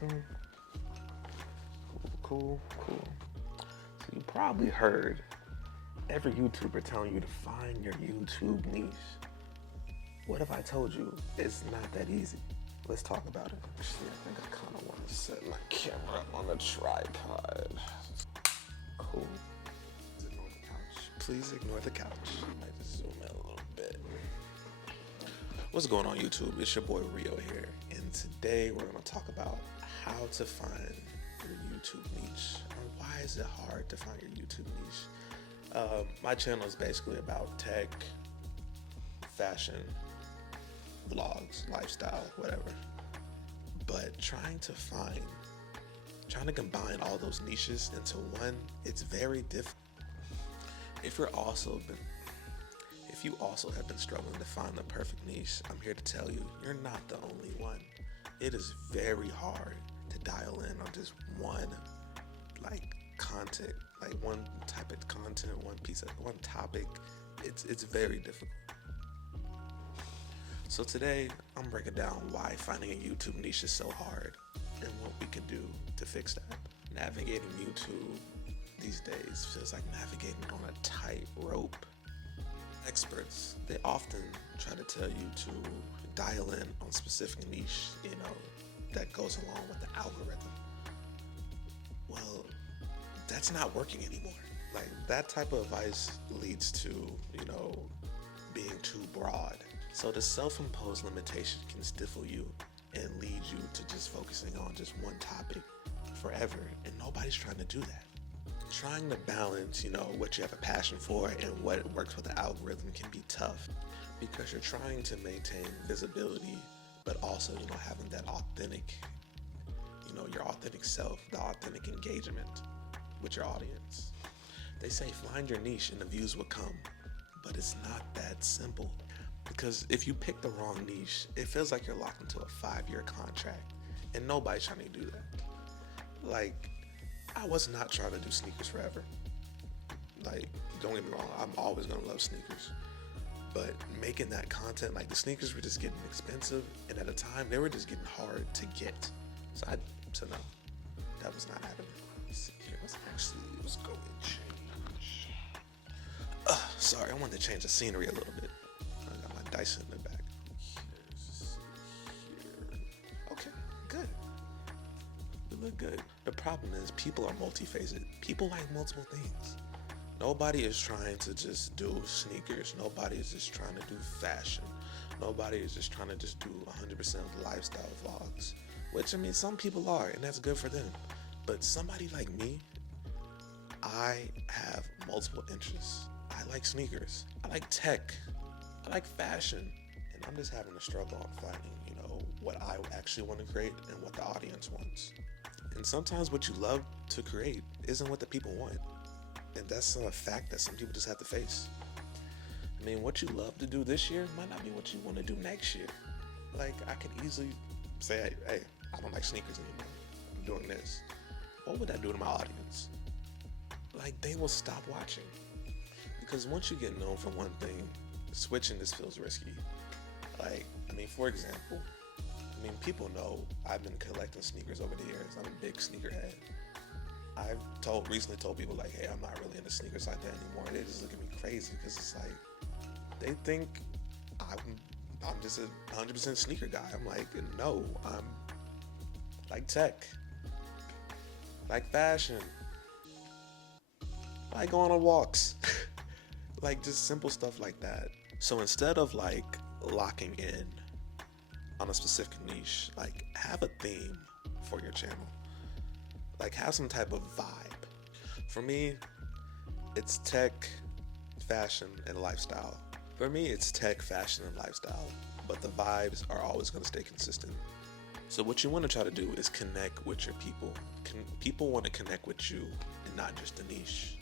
soon? Cool. So you probably heard every YouTuber telling you to find your YouTube niche. What if I told you it's not that easy? Let's talk about it. Actually, I think I kind of want to set my camera up on the tripod. Cool. Ignore the couch. Please ignore the couch. I might just zoom in a little bit. What's going on, YouTube? It's your boy Rio here, and today we're going to talk about how to find your YouTube niche, or why is it hard to find your YouTube niche. My channel is basically about tech, fashion, vlogs, lifestyle, whatever. But trying to combine all those niches into one, it's very difficult. If you also have been struggling to find the perfect niche, I'm here to tell you, you're not the only one. It is very hard to dial in on just one content, one type of content, one topic. It's very difficult. So today, I'm breaking down why finding a YouTube niche is so hard and what we can do to fix that. Navigating YouTube these days feels like navigating on a tightrope. Experts, they often try to tell you to dial in on specific niche, that goes along with the algorithm. Well, that's not working anymore. That type of advice leads to, being too broad. So the self-imposed limitation can stifle you and lead you to just focusing on just one topic forever, and nobody's trying to do that. Trying to balance, what you have a passion for and what works with the algorithm can be tough because you're trying to maintain visibility, but also, having that authentic, your authentic self, the authentic engagement with your audience. They say find your niche and the views will come, but it's not that simple. Because if you pick the wrong niche, it feels like you're locked into a 5-year contract, and nobody's trying to do that. I was not trying to do sneakers forever. Don't get me wrong, I'm always gonna love sneakers. But making that content, the sneakers were just getting expensive, and at a time, they were just getting hard to get. So no, that was not happening. Let's see here, let's go and change. Sorry, I wanted to change the scenery a little bit. I got my Dyson in the back. Here. Okay, good. We look good. The problem is people are multifaceted. People like multiple things. Nobody is trying to just do sneakers. Nobody is just trying to do fashion. Nobody is just trying to just do 100% lifestyle vlogs. Which, some people are, and that's good for them. But somebody like me, I have multiple interests. I like sneakers. I like tech. I like fashion. And I'm just having a struggle on finding, what I actually want to create and what the audience wants. And sometimes what you love to create isn't what the people want. And that's a fact that some people just have to face. What you love to do this year might not be what you want to do next year. I could easily say, hey, I don't like sneakers anymore. I'm doing this. What would that do to my audience? They will stop watching. Because once you get known for one thing, switching this feels risky. For example, people know I've been collecting sneakers over the years. I'm a big sneakerhead. I've recently told people hey, I'm not really into sneakers like that anymore. They just look at me crazy because it's they think I'm just a 100% sneaker guy. I'm no, I'm like tech, like fashion, like going on walks, just simple stuff like that. So instead of locking in on a specific niche, have a theme for your channel. Have some type of vibe. For me, it's tech, fashion, and lifestyle. For me, it's tech, fashion, and lifestyle. But the vibes are always going to stay consistent. So what you want to try to do is connect with your people. People want to connect with you and not just a niche.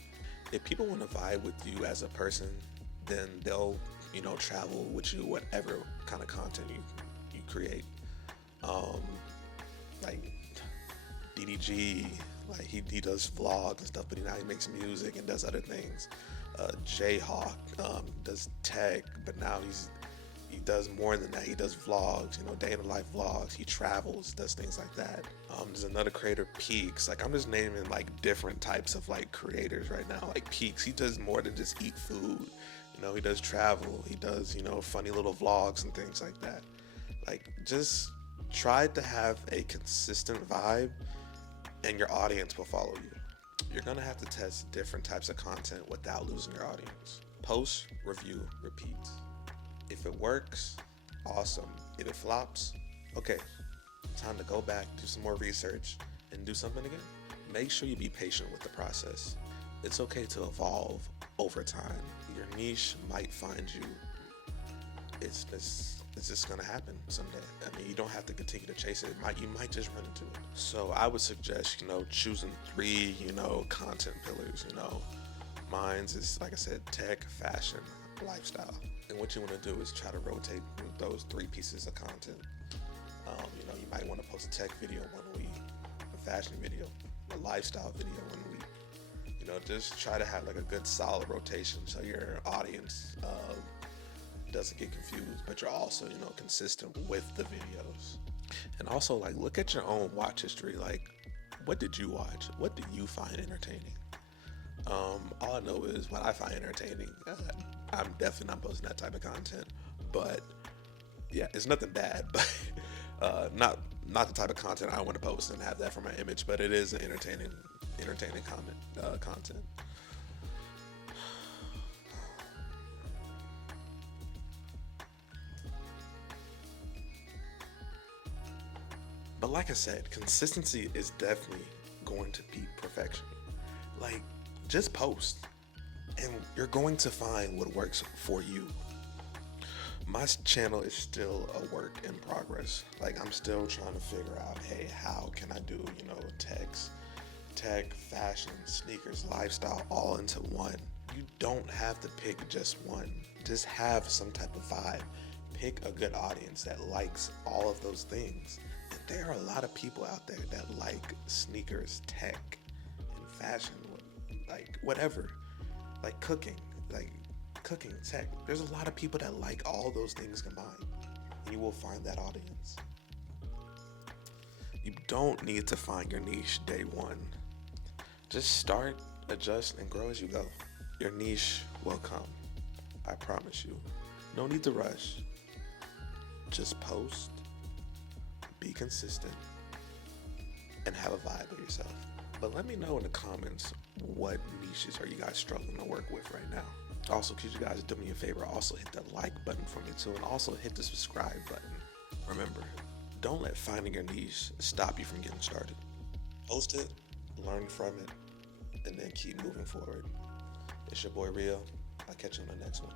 If people want to vibe with you as a person, then they'll, travel with you whatever kind of content you create. DDG, he does vlogs and stuff, but now he makes music and does other things. Jayhawk does tech, but now he's He does more than that. He does vlogs, day in the life vlogs. He travels, does things like that. There's another creator, Peaks. Like, I'm just naming like different types of like creators right now. Like Peaks, he does more than just eat food. He does travel. He does, funny little vlogs and things like that. Like, just try to have a consistent vibe, and your audience will follow you. You're gonna have to test different types of content without losing your audience. Post, review, repeat. If it works, awesome. If it flops, okay, time to go back, do some more research, and do something again. Make sure you be patient with the process. It's okay to evolve over time. Your niche might find you. It's just gonna happen someday. I mean, you don't have to continue to chase it. You might just run into it. So I would suggest, choosing 3, content pillars. Mine's is, like I said, tech, fashion, lifestyle. And what you want to do is try to rotate those 3 pieces of content. You might want to post a tech video one week, a fashion video, a lifestyle video one week. Just try to have like a good solid rotation so your audience doesn't get confused, but you're also, consistent with the videos. And also, like, look at your own watch history. Like, what did you watch? What do you find entertaining? All I know is what I find entertaining. I'm definitely not posting that type of content, but yeah, it's nothing bad, but not the type of content I want to post and have that for my image, but it is an entertaining content. But like I said, consistency is definitely going to beat perfection. Like, just post, and you're going to find what works for you. My channel is still a work in progress. Like, I'm still trying to figure out, hey, how can I do, tech, fashion, sneakers, lifestyle, all into one. You don't have to pick just one. Just have some type of vibe. Pick a good audience that likes all of those things. And there are a lot of people out there that like sneakers, tech, and fashion, like whatever, like cooking, tech. There's a lot of people that like all those things combined, and you will find that audience. You don't need to find your niche day one. Just start, adjust, and grow as you go. Your niche will come. I promise you. No need to rush. Just post, be consistent, and have a vibe with yourself. But let me know in the comments, what niches are you guys struggling to work with right now? Also, could you guys do me a favor? Also hit the like button for me too, and also hit the subscribe button. Remember, don't let finding your niche stop you from getting started. Post it, learn from it, and then keep moving forward. It's your boy Rio. I'll catch you on the next one.